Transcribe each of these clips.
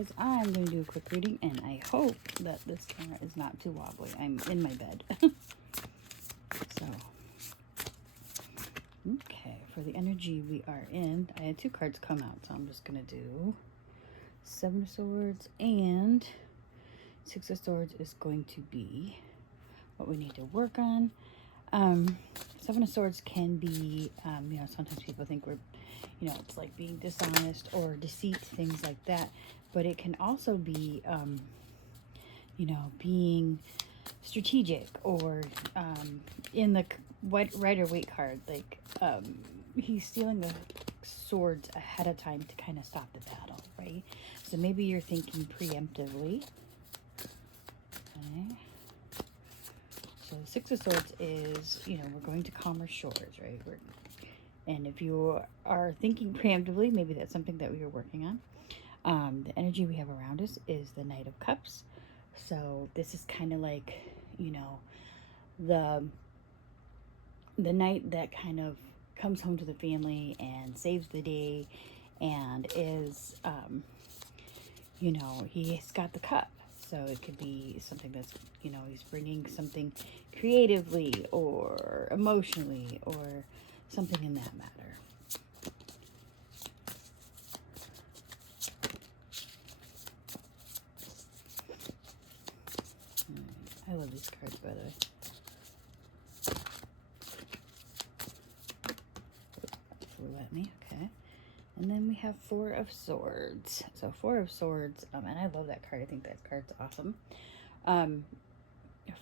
guys, I'm going to do a quick reading, and I hope that this camera is not too wobbly. I'm in my bed. So, okay, for the energy we are in, I had 2 cards come out, so I'm just going to do 7 of Swords, and 6 of Swords is going to be what we need to work on. 7 of Swords can be, sometimes people think we're, it's like being dishonest or deceit, things like that. But it can also be, being strategic, or in the Rider-Waite card, like he's stealing the swords ahead of time to kind of stop the battle, right? So maybe you're thinking preemptively. Okay. So 6 of Swords is, we're going to calmer shores, right? And if you are thinking preemptively, maybe that's something that we are working on. The energy we have around us is the Knight of Cups. So this is kind of like, the knight that kind of comes home to the family and saves the day, and is, he's got the cup. So it could be something that's, he's bringing something creatively or emotionally or something in that matter. I love these cards, by the way. Flew at me, okay. And then we have 4 of Swords. So 4 of Swords, and I love that card. I think that card's awesome.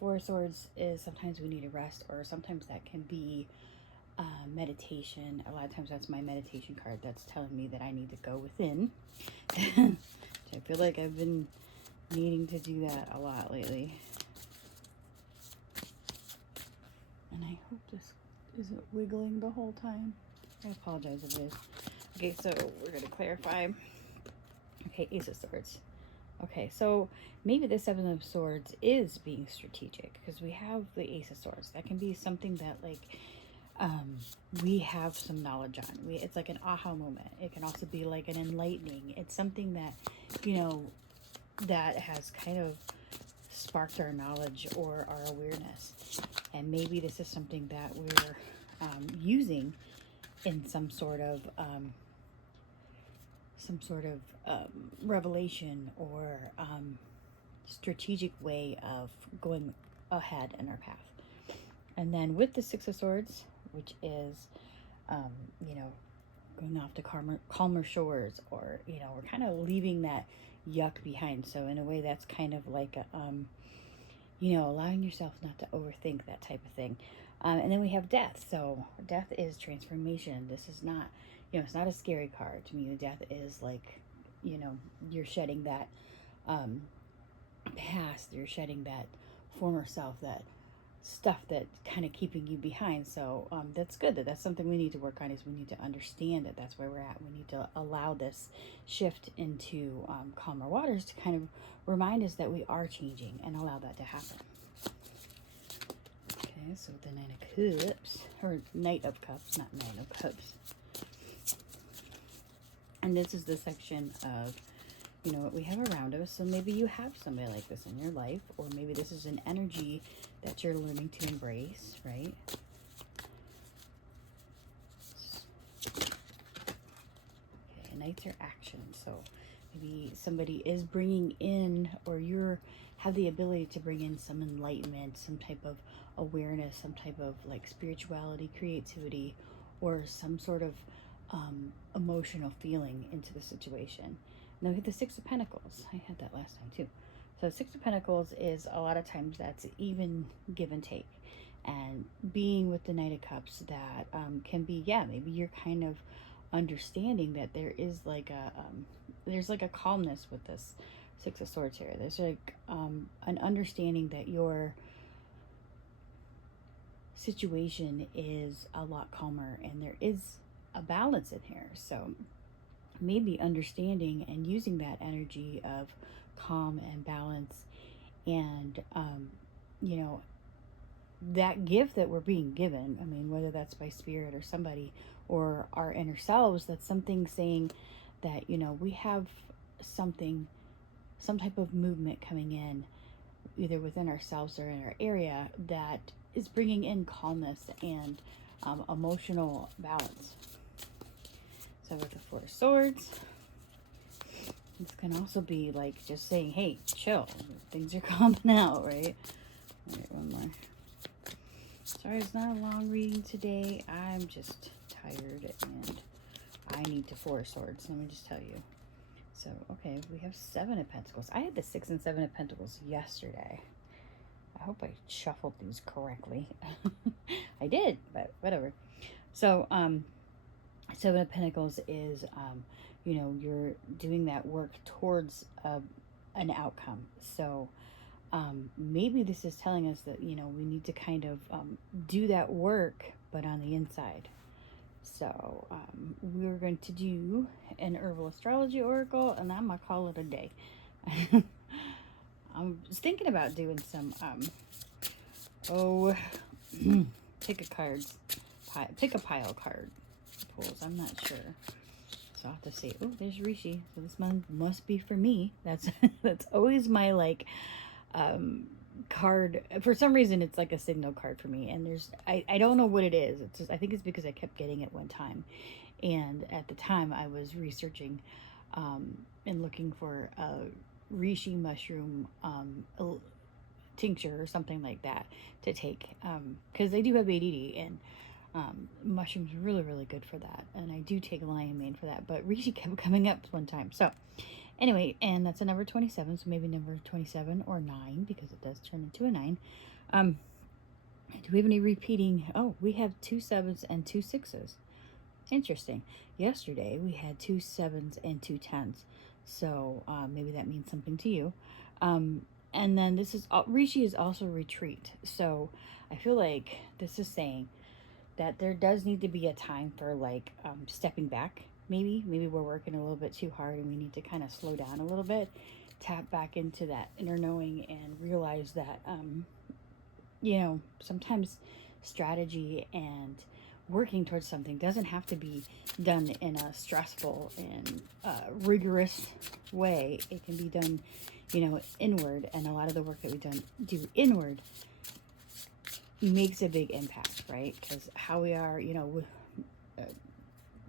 4 of Swords is sometimes we need to rest, or sometimes that can be meditation. A lot of times that's my meditation card. That's telling me that I need to go within. I feel like I've been needing to do that a lot lately. And I hope this isn't wiggling the whole time. I apologize if it is. Okay, so we're going to clarify. Okay, Ace of Swords. Okay, so maybe the 7 of Swords is being strategic, because we have the Ace of Swords. That can be something that, like, we have some knowledge on. It's like an aha moment. It can also be like an enlightening. It's something that, that has kind of sparked our knowledge or our awareness. And maybe this is something that we're using in some sort of revelation or strategic way of going ahead in our path. And then with the 6 of Swords, which is, going off to calmer shores, or, we're kind of leaving that yuck behind. So in a way, that's kind of like, allowing yourself not to overthink that type of thing. And then we have Death. So Death is transformation. This is not, it's not a scary card. To me, the Death is like, you're shedding that past. You're shedding that former self, that stuff that kind of keeping you behind. So that's good. That's something we need to work on, is we need to understand it. That's where we're at. We need to allow this shift into calmer waters to kind of remind us that we are changing, and allow that to happen. Okay, so the 9 of Cups, or Knight of Cups, not 9 of Cups. And this is the section of, what we have around us. So maybe you have somebody like this in your life, or maybe this is an energy that you're learning to embrace, right? Okay, Knights are action. So maybe somebody is bringing in, or you're have the ability to bring in some enlightenment, some type of awareness, some type of like spirituality, creativity, or some sort of emotional feeling into the situation. Now we have the 6 of Pentacles. I had that last time too. So 6 of Pentacles is, a lot of times that's even give and take. And being with the Knight of Cups, that can be, maybe you're kind of understanding that there is like there's like a calmness with this 6 of Swords here. There's like an understanding that your situation is a lot calmer, and there is a balance in here. So maybe understanding and using that energy of calm and balance, and that gift that we're being given, whether that's by spirit or somebody or our inner selves, that's something saying that we have something some type of movement coming in, either within ourselves or in our area, that is bringing in calmness and emotional balance. So with the Four of Swords, this can also be like just saying, hey, chill, things are calming out, right? All right, one more. Sorry, it's not a long reading today. I'm just tired and I need to Four of Swords, let me just tell you. So, okay, we have Seven of Pentacles. I had the Six and Seven of Pentacles yesterday. I hope I shuffled these correctly. I did, but whatever. So, Seven of Pentacles is, you know, you're doing that work towards an outcome. So, maybe this is telling us that, you know, we need to kind of do that work, but on the inside. So, we're going to do an Herbal Astrology Oracle, and I'm going to call it a day. I'm just thinking about doing some, pick a pile card pulls. I'm not sure. So I'll have to see. Oh, there's Rishi. So this one must be for me. That's always my like card. For some reason it's like a signal card for me, and I don't know what it is. It's just, I think it's because I kept getting it one time, and at the time I was researching and looking for a reishi mushroom tincture or something like that to take, because I do have ADD, and mushrooms are really, really good for that, and I do take lion mane for that, but reishi kept coming up one time. So anyway, and that's a number 27, so maybe number 27 or 9, because it does turn into a 9. Do we have any repeating? Oh, we have 2 7s and 2 6s. Interesting. Yesterday we had 2 7s and 2 10s, so maybe that means something to you. And then this is Rishi is also retreat, so I feel like this is saying that there does need to be a time for like stepping back. Maybe we're working a little bit too hard and we need to kind of slow down a little bit, tap back into that inner knowing, and realize that you know, sometimes strategy and working towards something doesn't have to be done in a stressful and rigorous way. It can be done, you know, inward, and a lot of the work that we do inward makes a big impact, right? Because how we are, you know,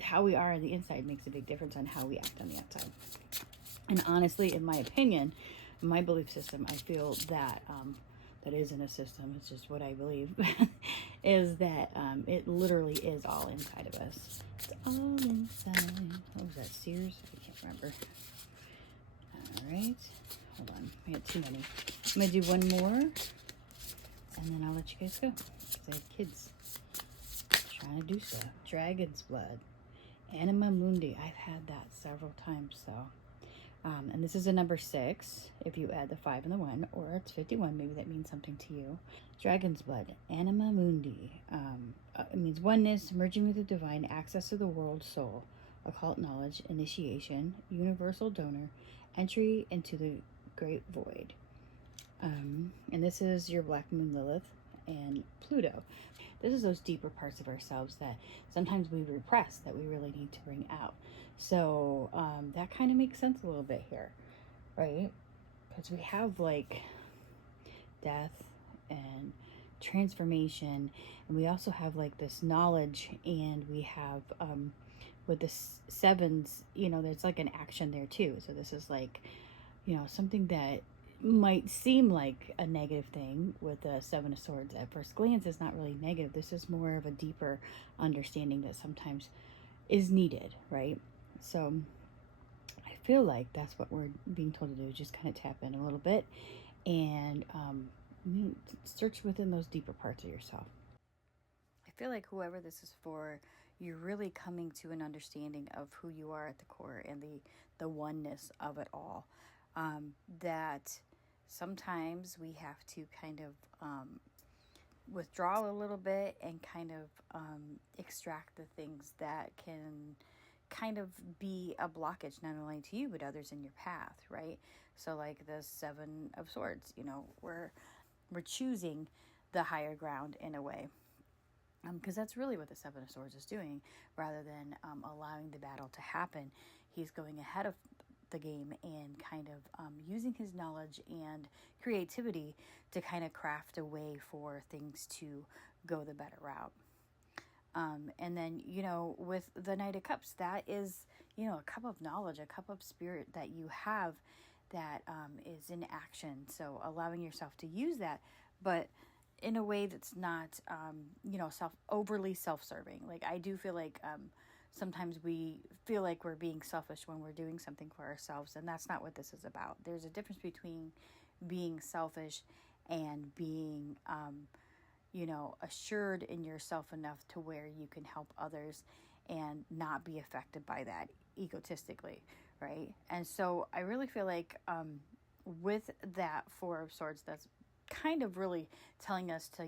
how we are on the inside makes a big difference on how we act on the outside. And honestly, in my opinion, my belief system, I feel that that isn't a system, it's just what I believe, is that it literally is all inside of us. It's all inside. What was that, Sears? I can't remember. All right, hold on, I got too many. I'm gonna do one more, and then I'll let you guys go, because I have kids trying to do stuff. Dragon's Blood, Anima Mundi. I've had that several times, so. And this is a number 6, if you add the 5 and the 1, or it's 51, maybe that means something to you. Dragon's Blood, Anima Mundi. It means oneness, merging with the divine, access to the world soul, occult knowledge, initiation, universal donor, entry into the great void. And this is your Black Moon Lilith and Pluto. This is those deeper parts of ourselves that sometimes we repress, that we really need to bring out. So that kind of makes sense a little bit here, right? Because we have like death and transformation, and we also have like this knowledge, and we have with the 7s, you know, there's like an action there too. So this is like, you know, something that might seem like a negative thing with the 7 of Swords at first glance is not really negative. This is more of a deeper understanding that sometimes is needed, right? So I feel like that's what we're being told to do, just kind of tap in a little bit and search within those deeper parts of yourself. I feel like whoever this is for, you're really coming to an understanding of who you are at the core and the oneness of it all. That sometimes we have to kind of withdraw a little bit and kind of extract the things that can kind of be a blockage, not only to you but others in your path, right? So like the 7 of Swords, you know, we're choosing the higher ground in a way, because that's really what the 7 of Swords is doing. Rather than allowing the battle to happen, he's going ahead of the game and kind of using his knowledge and creativity to kind of craft a way for things to go the better route. And then, with the Knight of Cups, that is, a cup of knowledge, a cup of spirit that you have that is in action. So allowing yourself to use that, but in a way that's not, overly self-serving. Like, I do feel like sometimes we feel like we're being selfish when we're doing something for ourselves, and that's not what this is about. There's a difference between being selfish and being assured in yourself enough to where you can help others and not be affected by that egotistically, right? And so I really feel like with that Four of Swords, that's kind of really telling us to,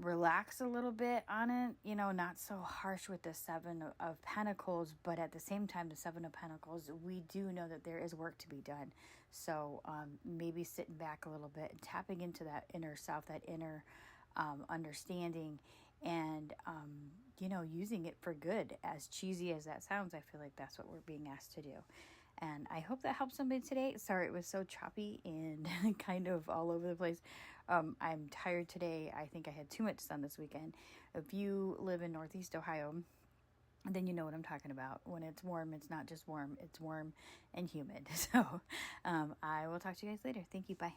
relax a little bit on it, not so harsh with the Seven of Pentacles, but at the same time, the Seven of Pentacles, we do know that there is work to be done. So maybe sitting back a little bit and tapping into that inner self, that inner understanding, and, using it for good. As cheesy as that sounds, I feel like that's what we're being asked to do. And I hope that helps somebody today. Sorry, it was so choppy and kind of all over the place. I'm tired today. I think I had too much sun this weekend. If you live in Northeast Ohio, then you know what I'm talking about. When it's warm, it's not just warm. It's warm and humid. So I will talk to you guys later. Thank you. Bye.